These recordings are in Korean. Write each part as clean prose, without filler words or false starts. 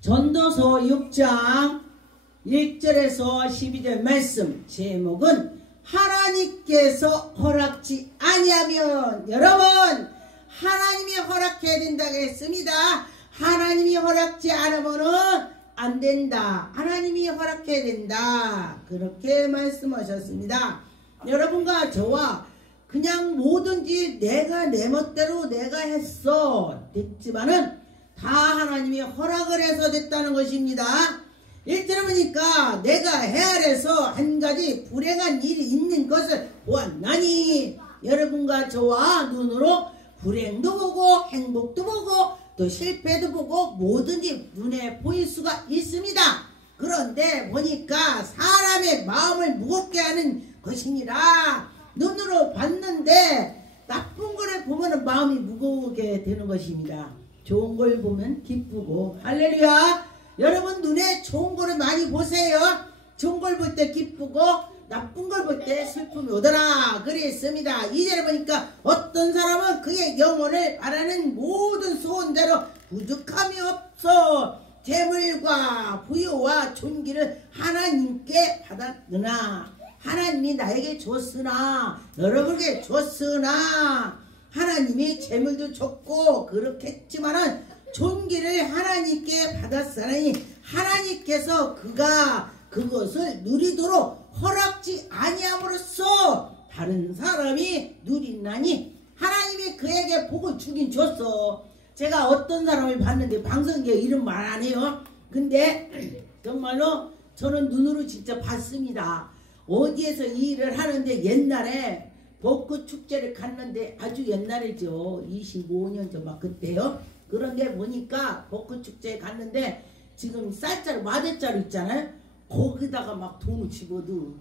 전도서 6장 1절에서 12절 말씀 제목은 하나님께서 허락지 아니하면, 여러분 하나님이 허락해야 된다고 했습니다. 하나님이 허락지 않으면은 안 된다. 하나님이 허락해야 된다. 그렇게 말씀하셨습니다. 여러분과 저와 그냥 뭐든지 내가 내 멋대로 내가 했어 됐지만은 다 하나님이 허락을 해서 됐다는 것입니다. 1절에 보니까 내가 헤아려서 한 가지 불행한 일이 있는 것을 보았나니, 여러분과 저와 눈으로 불행도 보고 행복도 보고 또 실패도 보고 뭐든지 눈에 보일 수가 있습니다. 그런데 보니까 사람의 마음을 무겁게 하는 것이니라. 눈으로 봤는데 나쁜 거를 보면 마음이 무거우게 되는 것입니다. 좋은 걸 보면 기쁘고, 할렐루야. 여러분 눈에 좋은 거를 많이 보세요. 좋은 걸 볼 때 기쁘고 나쁜 걸 볼 때 슬픔이 오더라 그랬습니다. 2절에 보니까 어떤 사람은 그의 영혼을 바라는 모든 소원대로 부족함이 없어 재물과 부유와 존귀를 하나님께 받았으나, 하나님이 나에게 줬으나, 여러분에게 줬으나, 하나님이 재물도 줬고 그렇겠지만은 존귀를 하나님께 받았으니 하나님께서 그가 그것을 누리도록 허락지 아니함으로써 다른 사람이 누리나니, 하나님이 그에게 복을 주긴 줬어. 제가 어떤 사람을 봤는데 방송국에 이름 말 안 해요. 근데 정말로 저는 눈으로 진짜 봤습니다. 어디에서 이 일을 하는데 옛날에 벚꽃 축제를 갔는데, 아주 옛날이죠. 25년 전 막 그때요. 그런데 보니까 벚꽃 축제에 갔는데 지금 쌀자루 마대자루 있잖아요. 거기다가 막 돈을 집어도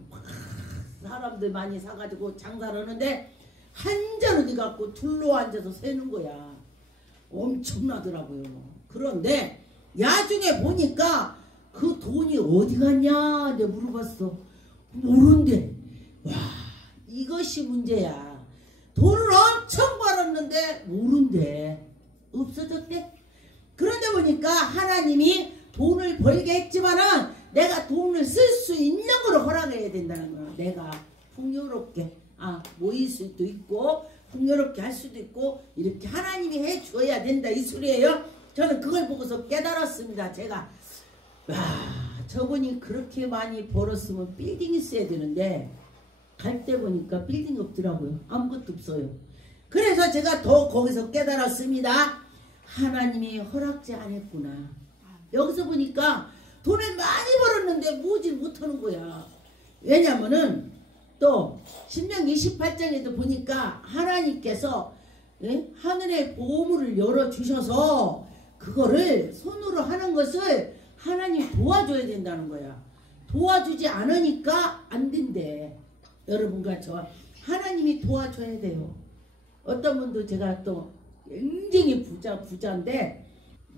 사람들 많이 사가지고 장사를 하는데 한 자루 갖고 둘러앉아서 세는 거야. 엄청나더라고요. 그런데 나중에 보니까 그 돈이 어디 갔냐 내가 물어봤어. 모른대. 와, 이것이 문제야. 돈을 엄청 벌었는데 모른대. 없어졌대. 그런데 보니까 하나님이 돈을 벌게 했지만은 내가 돈을 쓸 수 있는 걸로 허락해야 된다는 거야. 내가 풍요롭게 모일 수도 있고 풍요롭게 할 수도 있고 이렇게 하나님이 해줘야 된다 이 소리예요. 저는 그걸 보고서 깨달았습니다. 제가 와, 저분이 그렇게 많이 벌었으면 빌딩이 있어야 되는데 갈 때 보니까 빌딩이 없더라고요. 아무것도 없어요. 그래서 제가 더 거기서 깨달았습니다. 하나님이 허락지 안 했구나. 여기서 보니까 돈을 많이 벌었는데 모으질 못하는 거야. 왜냐면은 또 신명기 28장에도 보니까 하나님께서 하늘의 보물을 열어주셔서 그거를 손으로 하는 것을 하나님이 도와줘야 된다는 거야. 도와주지 않으니까 안 된대. 여러분과 저 하나님이 도와줘야 돼요. 어떤 분도 제가 또 굉장히 부자인데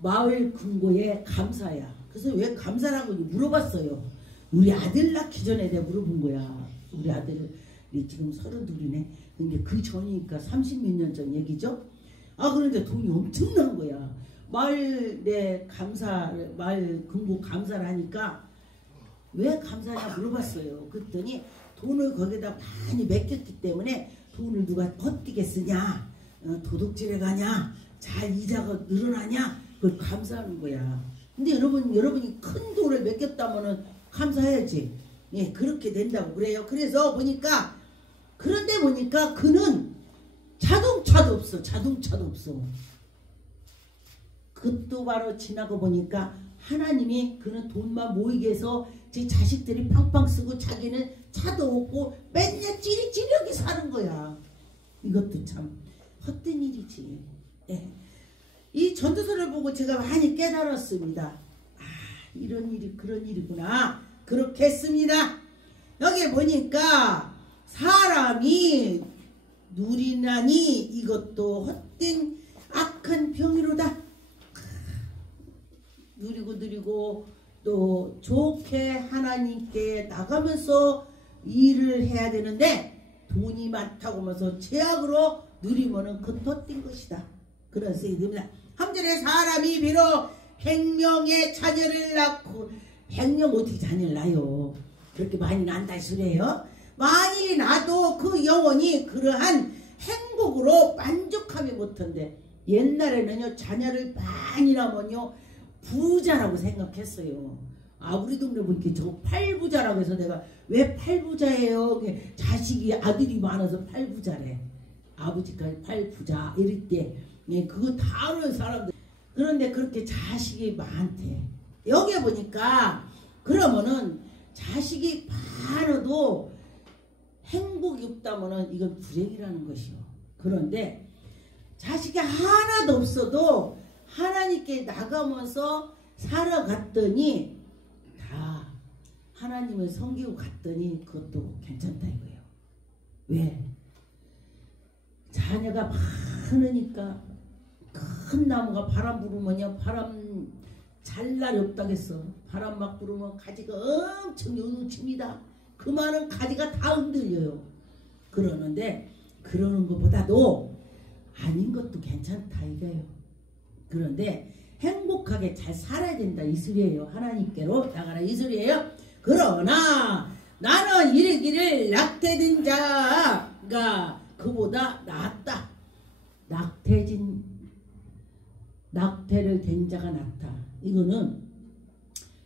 마을 금고에 감사야. 그래서 왜 감사라고 물어봤어요. 우리 아들 낳기 전에 내가 물어본 거야. 우리 아들이 지금 32이네. 근데 그 전이니까 30몇 년 전 얘기죠. 그런데 돈이 엄청난 거야. 마을 금고 감사를 하니까 왜 감사냐 물어봤어요. 그랬더니 돈을 거기다 많이 맡겼기 때문에 돈을 누가 헛되게 쓰냐, 도둑질해 가냐, 잘 이자가 늘어나냐, 그걸 감사하는 거야. 근데 여러분이 큰 돈을 맡겼다면은 감사해야지. 예, 그렇게 된다고 그래요. 그래서 보니까, 그런데 보니까 그는 자동차도 없어. 그것도 바로 지나고 보니까 하나님이 그는 돈만 모이게 해서 제 자식들이 팡팡 쓰고 자기는 차도 없고 맨날 찌리찌리하게 사는 거야. 이것도 참 헛된 일이지. 예. 이 전도서를 보고 제가 많이 깨달았습니다. 이런 일이 그런 일이구나. 그렇게 했습니다. 여기 보니까 사람이 누리나니 이것도 헛된 악한 병이로다. 누리고 또 좋게 하나님께 나가면서 일을 해야 되는데 돈이 많다고 하면서 제약으로 누리면은 그건 헛된 것이다. 그런 쓰임이 됩니다. 3절에 사람이 비록 100명의 자녀를 낳고 100명 어떻게 자녀를 낳아요? 그렇게 많이 난다 소리예요. 많이 나도 그 영혼이 그러한 행복으로 만족하지 못한데 옛날에는요 자녀를 많이 낳으면요 부자라고 생각했어요. 아 우리 동네 보니까 저 8부자라고 해서 내가 왜 8부자예요? 자식이 아들이 많아서 8부자래. 아버지까지 8부자 이럴 때 예, 그거 다 아는 사람들. 그런데 그렇게 자식이 많대. 여기 보니까 그러면은 자식이 많아도 행복이 없다면은 이건 불행이라는 것이요. 그런데 자식이 하나도 없어도 하나님께 나가면서 살아갔더니 다 하나님을 섬기고 갔더니 그것도 괜찮다 이거예요. 왜? 자녀가 많으니까 큰 나무가 바람 부르면요 바람 잘 날이 없다겠어. 바람 막 부르면 가지가 엄청 움칩니다. 그 많은 가지가 다 흔들려요. 그러는데 그러는 것보다도 아닌 것도 괜찮다 이거예요. 그런데 행복하게 잘 살아야 된다 이 소리예요. 하나님께로 나가라 이 소리예요. 그러나 나는 이르기를 낙태된 자가 그보다 낫다. 낙태를 된 자가 낫다. 이거는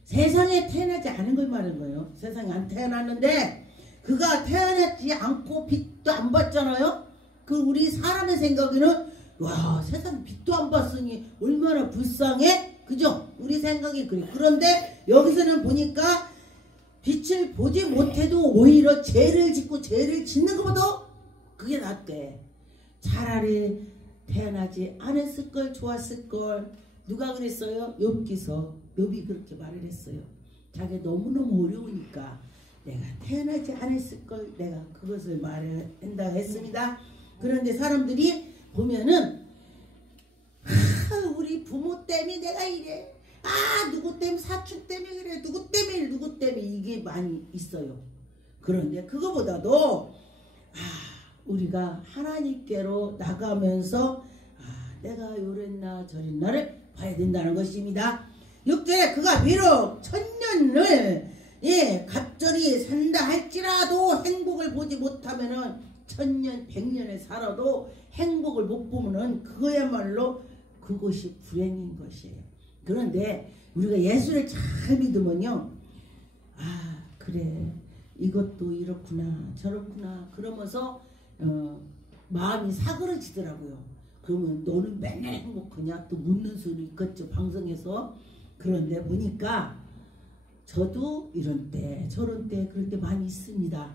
세상에 태어나지 않은 걸 말하는 거예요. 세상에 안 태어났는데 그가 태어나지 않고 빚도 안 받잖아요. 그 우리 사람의 생각에는 와 세상 빚도 안 받으니 얼마나 불쌍해? 그죠? 우리 생각이 그래. 그런데 여기서는 보니까 빛을 보지 못해도 오히려 죄를 짓고 죄를 짓는 것보다 그게 낫대. 차라리 태어나지 않았을 걸 좋았을 걸. 누가 그랬어요? 욥기서 욥이 그렇게 말을 했어요. 자기 너무너무 어려우니까 내가 태어나지 않았을 걸 내가 그것을 말을 한다고 했습니다. 그런데 사람들이 보면은 우리 부모 때문에 내가 이래. 누구 때문에 사촌 때문에 그래. 누구 때문에 이게 많이 있어요. 그런데 그거보다도 우리가 하나님께로 나가면서 내가 요랬나 저랬나를 봐야 된다는 것입니다. 6절에 그가 비록 1000년을 갑절이 산다 할지라도 행복을 보지 못하면은 1000년 100년을 살아도 행복을 못 보면은 그거야말로 그것이 불행인 것이에요. 그런데 우리가 예수를 잘 믿으면요 그래 이것도 이렇구나 저렇구나 그러면서 마음이 사그러지더라고요. 그러면 너는 맨날 행복하냐 또 묻는 소리 있겠죠 방송에서. 그런데 보니까 저도 이런 때 저런 때 그럴 때 많이 있습니다.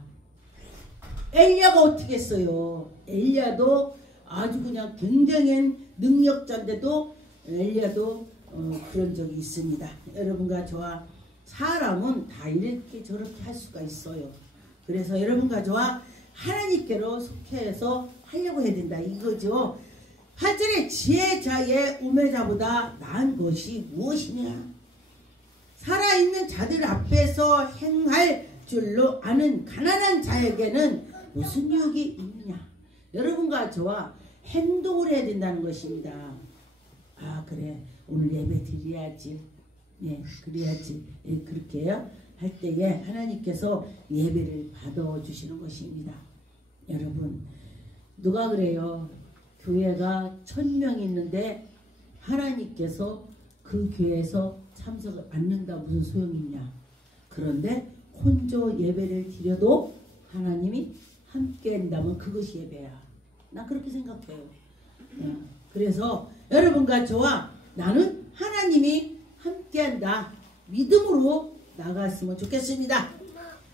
엘리야가 어떻게 했어요? 엘리야도 아주 그냥 굉장한 능력자인데도 엘리야도 그런 적이 있습니다. 여러분과 저와 사람은 다 이렇게 저렇게 할 수가 있어요. 그래서 여러분과 저와 하나님께로 속해서 하려고 해야 된다 이거죠. 8절에 지혜자의 우매자보다 나은 것이 무엇이냐. 살아있는 자들 앞에서 행할 줄로 아는 가난한 자에게는 무슨 유익이 있느냐. 여러분과 저와 행동을 해야 된다는 것입니다. 그래 오늘 예배 드려야지. 그래야지. 그렇게 할 때에 하나님께서 예배를 받아주시는 것입니다. 여러분 누가 그래요? 교회가 1000명이 있는데 하나님께서 그 교회에서 참석을 않는다 무슨 소용이 있냐. 그런데 혼자 예배를 드려도 하나님이 함께 한다면 그것이 예배야. 난 그렇게 생각해요. 그래서 여러분과 저와 나는 하나님이 함께한다 믿음으로 나갔으면 좋겠습니다.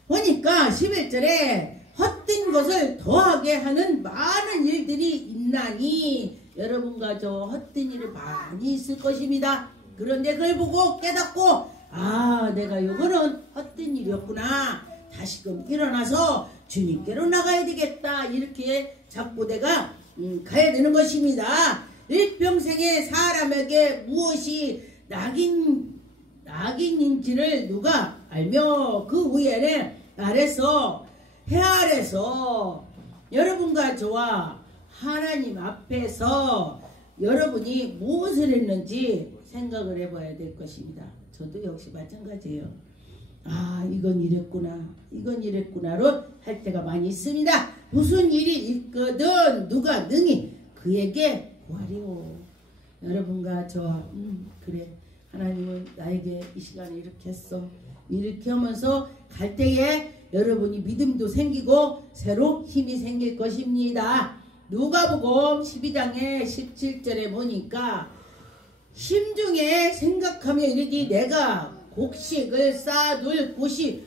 보니까 11절에 헛된 것을 더하게 하는 많은 일들이 있나니 여러분과 저 헛된 일이 많이 있을 것입니다. 그런데 그걸 보고 깨닫고 내가 요거는 헛된 일이었구나. 다시금 일어나서 주님께로 나가야 되겠다. 이렇게 자꾸 내가 가야 되는 것입니다. 일평생에 사람에게 무엇이 낙인인지를 누가 알며 그 후에는 해 아래서 여러분과 저와 하나님 앞에서 여러분이 무엇을 했는지 생각을 해봐야 될 것입니다. 저도 역시 마찬가지예요. 아, 이건 이랬구나, 이건 이랬구나로 할 때가 많이 있습니다. 무슨 일이 있거든 누가 능히 그에게 구하리오. 여러분과 저 그래, 하나님은 나에게 이 시간에 이렇게 했어, 이렇게 하면서 갈 때에 여러분이 믿음도 생기고 새로 힘이 생길 것입니다. 누가복음 12장에 17절에 보니까 심중에 생각하며 이르기 내가 곡식을 쌓아둘 곳이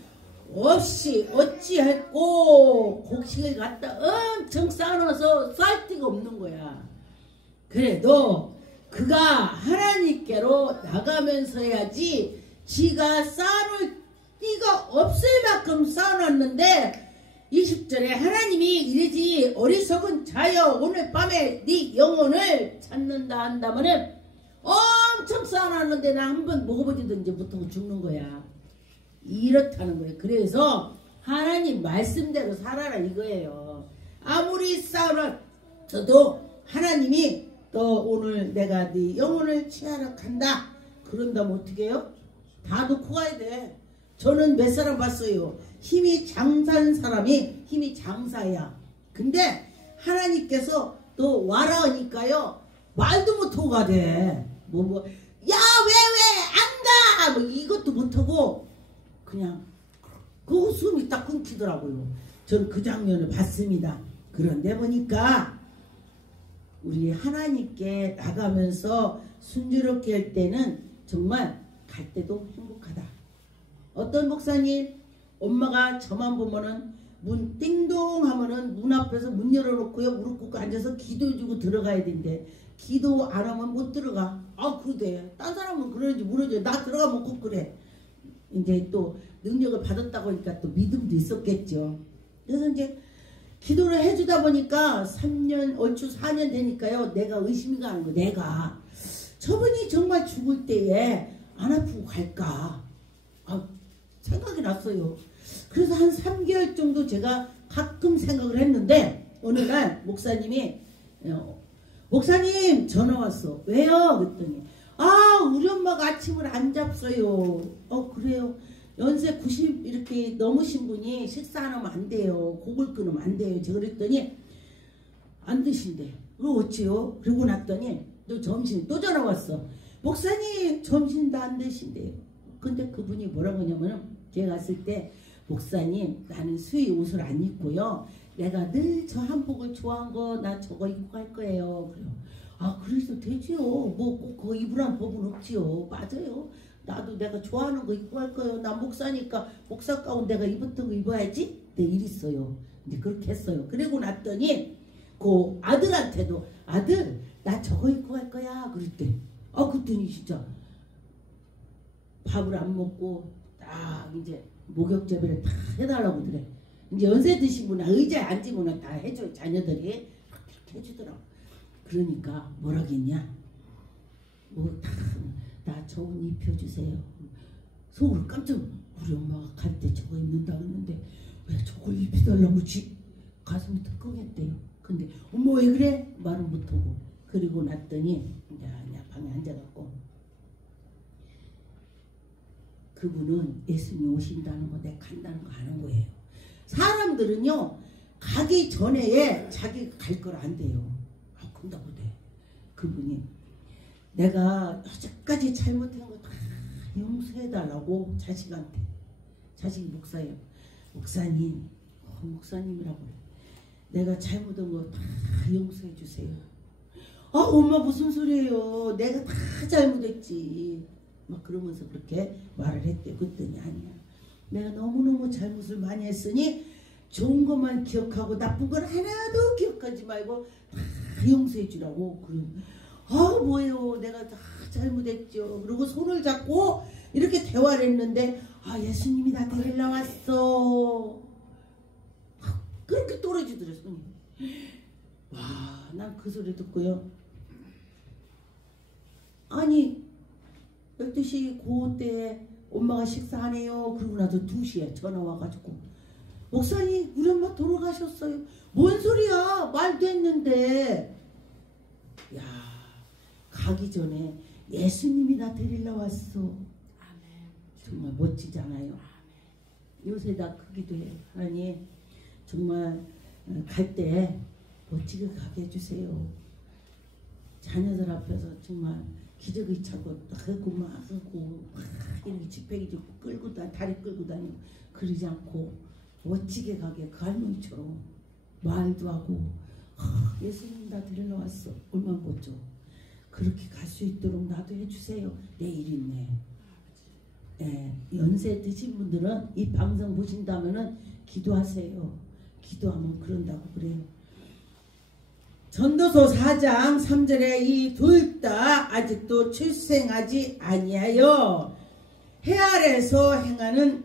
없이 어찌했고, 곡식을 갖다 엄청 쌓아놔서 쌀 데가 없는 거야. 그래도 그가 하나님께로 나가면서 해야지, 지가 쌓아놓을 띠가 없을 만큼 쌓아놨는데 20절에 하나님이 이르지 어리석은 자여 오늘 밤에 네 영혼을 찾는다 한다면은 엄청 쌓아놨는데 나 한번 먹어보지도 이제 못하고 죽는 거야. 이렇다는 거예요. 그래서 하나님 말씀대로 살아라 이거예요. 아무리 쌓아놨어도 하나님이 또 오늘 내가 네 영혼을 취하러 간다 그런다면 어떻게 해요? 다 놓고 가야 돼. 저는 몇 사람 봤어요. 힘이 장사한 사람이 힘이 장사야. 근데 하나님께서 또 와라 하니까요 말도 못하고 가대. 야 왜 안 가! 뭐 이것도 못하고 그냥 그 숨이 딱 끊기더라고요. 전 그 장면을 봤습니다. 그런데 보니까 우리 하나님께 나가면서 순조롭게 할 때는 정말 갈 때도 행복하다. 어떤 목사님 엄마가 저만 보면은 문 띵동 하면은 문 앞에서 문 열어놓고요 무릎 꿇고 앉아서 기도해주고 들어가야 된대. 기도 안 하면 못 들어가. 아 그래. 딴 사람은 그러는지 모르죠. 나 들어가면 꼭 그래. 이제 또 능력을 받았다고 하니까 또 믿음도 있었겠죠. 그래서 이제 기도를 해주다 보니까 3년 얼추 4년 되니까요 내가 의심이 가는 거. 내가 저분이 정말 죽을 때에 안 아프고 갈까 생각이 났어요. 그래서 한 3개월 정도 제가 가끔 생각을 했는데 어느 날 목사님이 목사님 전화 왔어. 왜요? 그랬더니 우리 엄마가 아침을 안 잡서요. 그래요? 연세 90 이렇게 넘으신 분이 식사 안 하면 안 돼요. 곡을 끊으면 안 돼요. 제가 그랬더니 안 드신대. 그리고 어찌요? 그러고 났더니 또 점심 또 전화 왔어. 목사님 점심도 안 드신대요. 근데 그분이 뭐라고 하냐면은 제가 갔을 때 목사님 나는 수의 옷을 안 입고요. 내가 늘 저 한복을 좋아한 거 나 저거 입고 갈 거예요. 그래요. 그래서 되지요. 뭐 꼭 그거 입으란 법은 없지요. 맞아요. 나도 내가 좋아하는 거 입고 갈 거예요. 나 목사니까 목사 가운 내가 입었던 거 입어야지. 네 이랬어요. 근데 그렇게 했어요. 그리고 났더니 그 아들한테도 아들 나 저거 입고 갈 거야. 그랬대. 그랬더니 진짜 밥을 안 먹고 딱 이제 목욕제비를 다 해달라고 그래. 이제 연세 드신 분은 의자에 앉으면 다 해줘. 자녀들이 그렇게 해주더라고. 그러니까 뭐라겠냐. 나 저옷 입혀주세요. 속으로 깜짝 우리 엄마가 갈 때 저거 입는다 그랬는데 왜 저걸 입혀달라고 가슴이 덜컥했대요. 근데 엄마 왜 그래? 말은 못하고. 그리고 났더니 이제 방에 앉아갖고 그분은 예수님이 오신다는 거 내가 간다는 거 아는 거예요. 사람들은요 가기 전에 자기가 갈 걸 안 돼요. 근다고 돼. 그분이 내가 여태까지 잘못한 거 다 용서해달라고 자식한테. 자식이 목사예요. 목사님 목사님이라고 그래. 내가 잘못한 거 다 용서해 주세요. 엄마 무슨 소리예요. 내가 다 잘못했지. 막 그러면서 그렇게 말을 했대. 그랬더니 아니야. 내가 너무너무 잘못을 많이 했으니 좋은 것만 기억하고 나쁜 걸 하나도 기억하지 말고 다 용서해 주라고. 뭐예요. 내가 다 잘못했죠. 그리고 손을 잡고 이렇게 대화를 했는데 예수님이 나 데리러 왔어. 그렇게 떨어지더래 손이. 난 그 소리 듣고요. 아니 12시 그때에 엄마가 식사 안 해요. 그러고 나서 2시에 전화 와가지고 목사님 우리 엄마 돌아가셨어요. 뭔 소리야. 말도 했는데. 가기 전에 예수님이 나 데리러 왔어. 정말 멋지잖아요. 요새 나 그 기도해요. 하나님 정말 갈 때 멋지게 가게 해주세요. 자녀들 앞에서 정말 기저귀 차고 하고 막 하고 이렇게 지팡이 짚고 끌고 다리 끌고 다니고 그러지 않고 멋지게 가게 그 할머니처럼 말도 하고 예수님 나 데리러 왔어. 얼마나 멋져. 그렇게 갈 수 있도록 나도 해주세요. 내일이네. 예, 연세 드신 분들은 이 방송 보신다면은 기도하세요. 기도하면 그런다고 그래요. 전도서 4장 3절에 이 둘 다 아직도 출생하지 아니하여 해 아래서 행하는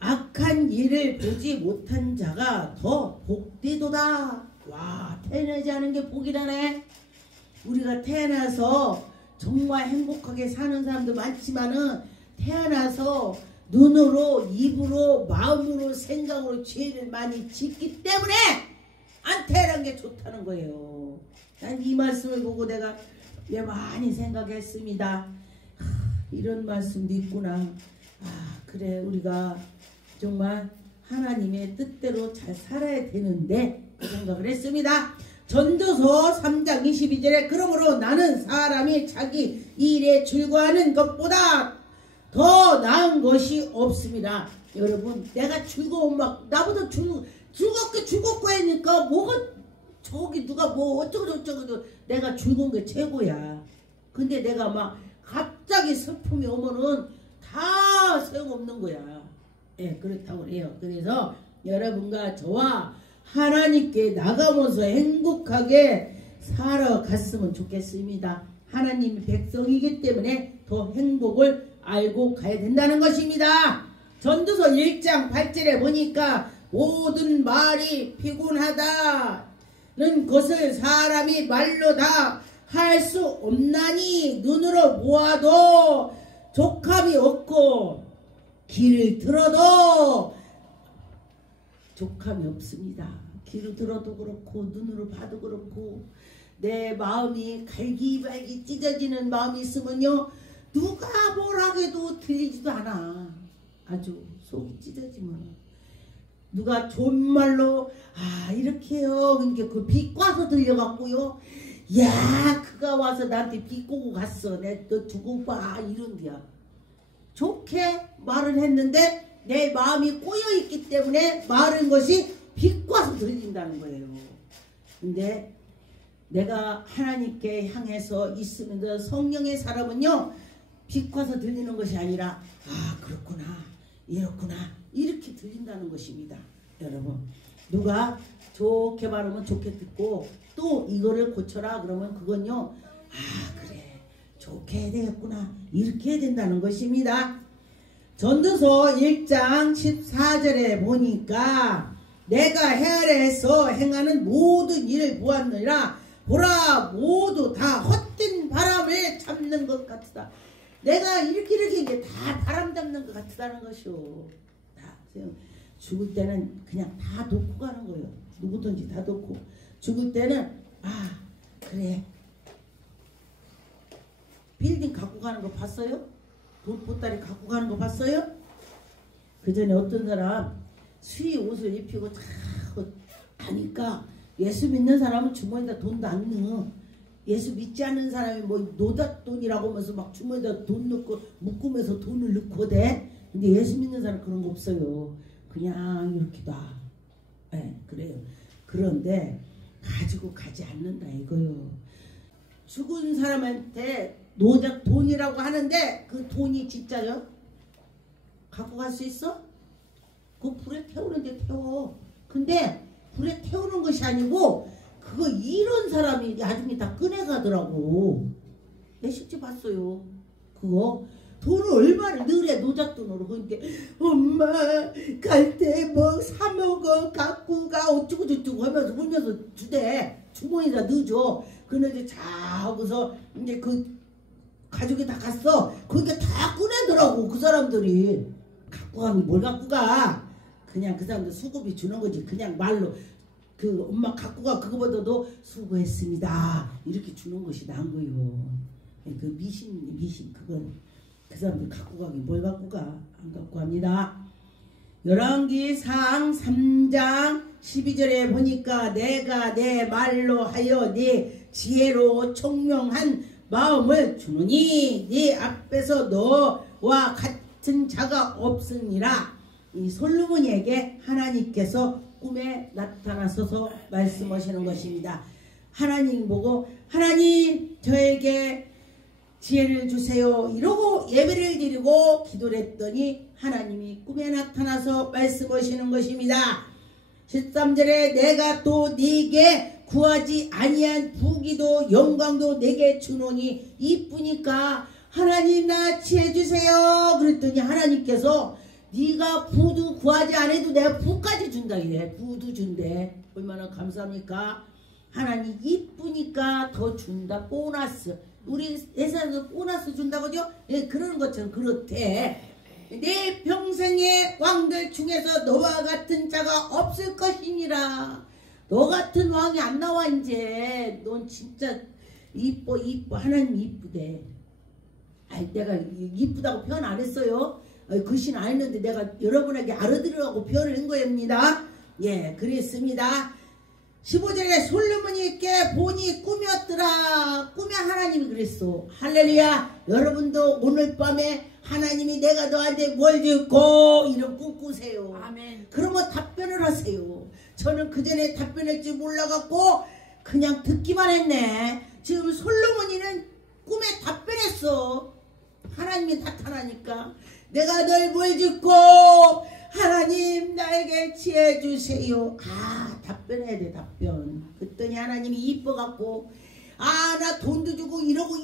악한 일을 보지 못한 자가 더 복되도다. 와, 태어나지 않은 게 복이라네. 우리가 태어나서 정말 행복하게 사는 사람도 많지만은 태어나서 눈으로 입으로 마음으로 생각으로 죄를 많이 짓기 때문에 안 태어난 게 좋다는 거예요. 난 이 말씀을 보고 내가 많이 생각했습니다. 이런 말씀도 있구나. 그래 우리가 정말 하나님의 뜻대로 잘 살아야 되는데 그 생각을 했습니다. 전도서 3장 22절에 그러므로 나는 사람이 자기 일에 즐거워하는 것보다 더 나은 것이 없습니다. 여러분 내가 즐거운 막 나보다 즐겁게 즐겁고 하니까 뭐가 저기 누가 뭐 어쩌고저쩌고 내가 즐거운 게 최고야. 근데 내가 막 갑자기 슬픔이 오면은 다 소용없는 거야. 예, 그렇다고 해요. 그래서 여러분과 저와 하나님께 나가면서 행복하게 살아갔으면 좋겠습니다. 하나님의 백성이기 때문에 더 행복을 알고 가야 된다는 것입니다. 전도서 1장 8절에 보니까 모든 말이 피곤하다는 것을 사람이 말로 다 할 수 없나니 눈으로 보아도 족함이 없고 귀를 들어도 족함이 없습니다. 귀를 들어도 그렇고 눈으로 봐도 그렇고 내 마음이 갈기갈기 찢어지는 마음이 있으면요 누가 뭐라 해도 들리지도 않아. 아주 속이 찢어지면 누가 좋은 말로 이렇게 해요. 그러니까 그 비꼬아서 들려갖고요. 야 그가 와서 나한테 비꼬고 갔어. 내 너 두고 봐 이런데야. 좋게 말을 했는데 내 마음이 꼬여있기 때문에 말한 것이 비꼬아서 들린다는 거예요. 근데 내가 하나님께 향해서 있으면서 성령의 사람은요 비꼬아서 들리는 것이 아니라 그렇구나 이렇구나 이렇게 들린다는 것입니다. 여러분 누가 좋게 말하면 좋게 듣고 또 이거를 고쳐라 그러면 그건요 그래 좋게 해야 되겠구나 이렇게 해야 된다는 것입니다. 전도서 1장 14절에 보니까 내가 해 아래에서 행하는 모든 일을 보았느니라 보라 모두 다 헛된 바람을 잡는 것 같다. 내가 이렇게 이게 다 바람 잡는 것 같다는 것이오. 다 죽을 때는 그냥 다 놓고 가는 거예요. 누구든지 다 놓고 죽을 때는 그래 빌딩 갖고 가는 거 봤어요? 보따리 갖고 가는 거 봤어요? 그 전에 어떤 사람 수의 옷을 입히고 다 가니까 예수 믿는 사람은 주머니에다 돈도 안 넣어. 예수 믿지 않는 사람이 뭐 노잣돈이라고 하면서 막 주머니에다 돈 넣고 묶으면서 돈을 넣고 돼. 근데 예수 믿는 사람 그런 거 없어요. 그냥 이렇게 놔. 네, 그래요. 그런데 가지고 가지 않는다 이거요. 죽은 사람한테 돈이라고 하는데 그 돈이 진짜요? 갖고 갈 수 있어? 그 불에 태우는데 태워. 근데 불에 태우는 것이 아니고 그거 이런 사람이 나중에 다 꺼내가더라고. 내 실제 봤어요. 그거 돈을 얼마를 넣으래 노잣돈으로. 그러니까 엄마 갈 때 뭐 사먹어 갖고 가 어쩌고 저쩌고 하면서 울면서 주대. 주머니에다 넣어줘. 그런데 자 하고서 이제 그 가족이 다 갔어. 그러니까 다 꺼내더라고 그 사람들이. 갖고 가면 뭘 갖고 가. 그냥 그 사람들 수고비 주는 거지. 그냥 말로 그 엄마 갖고 가 그거보다도 수고했습니다 이렇게 주는 것이 나은 거예요. 그 미신 그건 그 사람들 갖고 가기 뭘 갖고 가? 안 갖고 갑니다. 열왕기상 3장 12절에 보니까 내가 내 말로 하여 네 지혜로 총명한 마음을 주느니 네 앞에서 너와 같은 자가 없으니라. 이 솔로몬에게 하나님께서 꿈에 나타나셔서 말씀하시는 것입니다. 하나님 보고 하나님 저에게 지혜를 주세요 이러고 예배를 드리고 기도를 했더니 하나님이 꿈에 나타나서 말씀하시는 것입니다. 13절에 내가 또 네게 구하지 아니한 부귀도 영광도 내게 주노니 이쁘니까 하나님 나 지혜 주세요 그랬더니 하나님께서 네가 부도 구하지 않아도 내가 부까지 준다 이래. 부도 준대. 얼마나 감사합니까? 하나님 이쁘니까 더 준다. 보너스. 우리 회사에서 보너스 준다고요? 예, 그러는 것처럼 그렇대. 내 평생의 왕들 중에서 너와 같은 자가 없을 것이니라. 너 같은 왕이 안 나와 이제. 넌 진짜 이뻐. 하나님 이쁘대. 아이, 내가 이쁘다고 표현 안 했어요. 글씨는 안 했는데 내가 여러분에게 알아들으라고 표현을 한 거입니다. 예, 그랬습니다. 15절에 솔로몬이께 보니 꿈이었더라. 꿈에 하나님이 그랬어. 할렐루야. 여러분도 오늘 밤에 하나님이 내가 너한테 뭘 줬고 이런 꿈 꾸세요. 아멘. 그러면 답변을 하세요. 저는 그전에 답변할 줄 몰라갖고 그냥 듣기만 했네. 지금 솔로몬이는 꿈에 답변했어. 하나님이 나타나니까 내가 널 뭘 줬고 하나님 나에게 지혜 주세요. 아, 답변해야 돼. 답변. 그랬더니 하나님이 이뻐갖고 아, 나 돈도 주고 이러고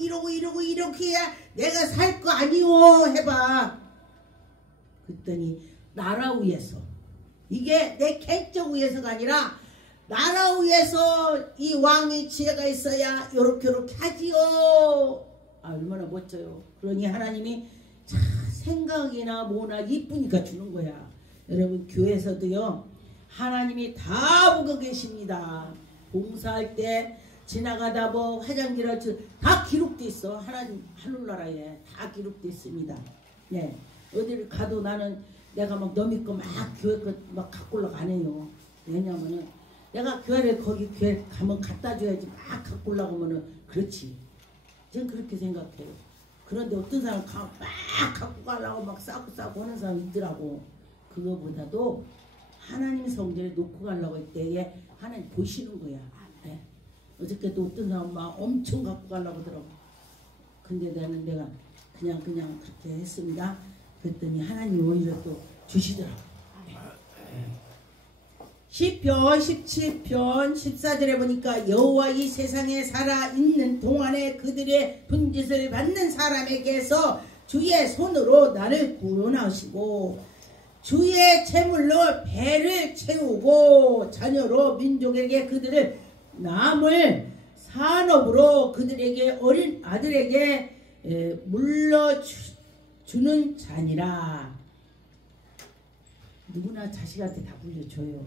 이렇게 해야 내가 살 거 아니오 해봐. 그랬더니 나라 위에서 이게 내 개인적 위해서가 아니라 나라 위에서 이 왕의 지혜가 있어야 요렇게 하지요. 아, 얼마나 멋져요. 그러니 하나님이 자, 생각이나 뭐나 이쁘니까 주는 거야. 여러분 교회에서도요 하나님이 다 보고 계십니다. 봉사할 때 지나가다 뭐 화장지라 다 기록돼 있어. 하나님 하늘나라에 다 기록돼 있습니다. 네, 어디를 가도 나는 내가 막 너미 거 막 교회 거 막 갖고 올라가 안 해요. 왜냐면은 내가 교회를 거기 교회 가면 갖다 줘야지 막 갖고 올라가면은 그렇지. 저는 그렇게 생각해요. 그런데 어떤 사람 막 갖고 가려고 막 싸고 하는 사람이 있더라고. 그거보다도 하나님 성전에 놓고 가려고 할 때에 하나님 보시는 거야. 네. 어저께도 어떤 사람 막 엄청 갖고 가려고 하더라고. 근데 내가 그냥 그렇게 했습니다. 그랬더니 하나님 오히려 또 주시더라고. 시편 17편 14절에 보니까 여호와 이 세상에 살아있는 동안에 그들의 분깃을 받는 사람에게서 주의 손으로 나를 구원하시고 주의 재물로 배를 채우고 자녀로 민족에게 그들을 남을 산업으로 그들에게 어린 아들에게 물려주는 자니라. 누구나 자식한테 다 물려줘요.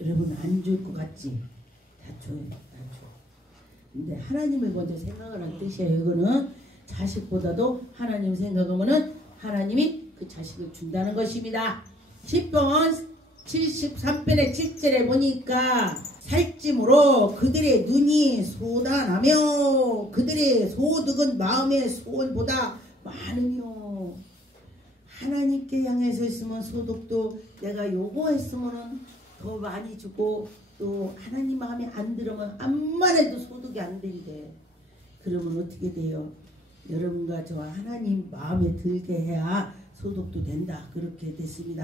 여러분 안 줄 것 같지? 다 줘요. 다 줘. 근데 하나님을 먼저 생각을 한 뜻이에요. 이거는 자식보다도 하나님 생각하면은 하나님이 그 자식을 준다는 것입니다. 10편 73편의 7절에 보니까 살찜으로 그들의 눈이 솟아나며 그들의 소득은 마음의 소원보다 많으며. 하나님께 향해서 있으면 소득도 내가 요구했으면 더 많이 주고 또 하나님 마음에 안 들으면 암만 해도 소득이 안 된대. 그러면 어떻게 돼요? 여러분과 저와 하나님 마음에 들게 해야 소득도 된다. 그렇게 됐습니다.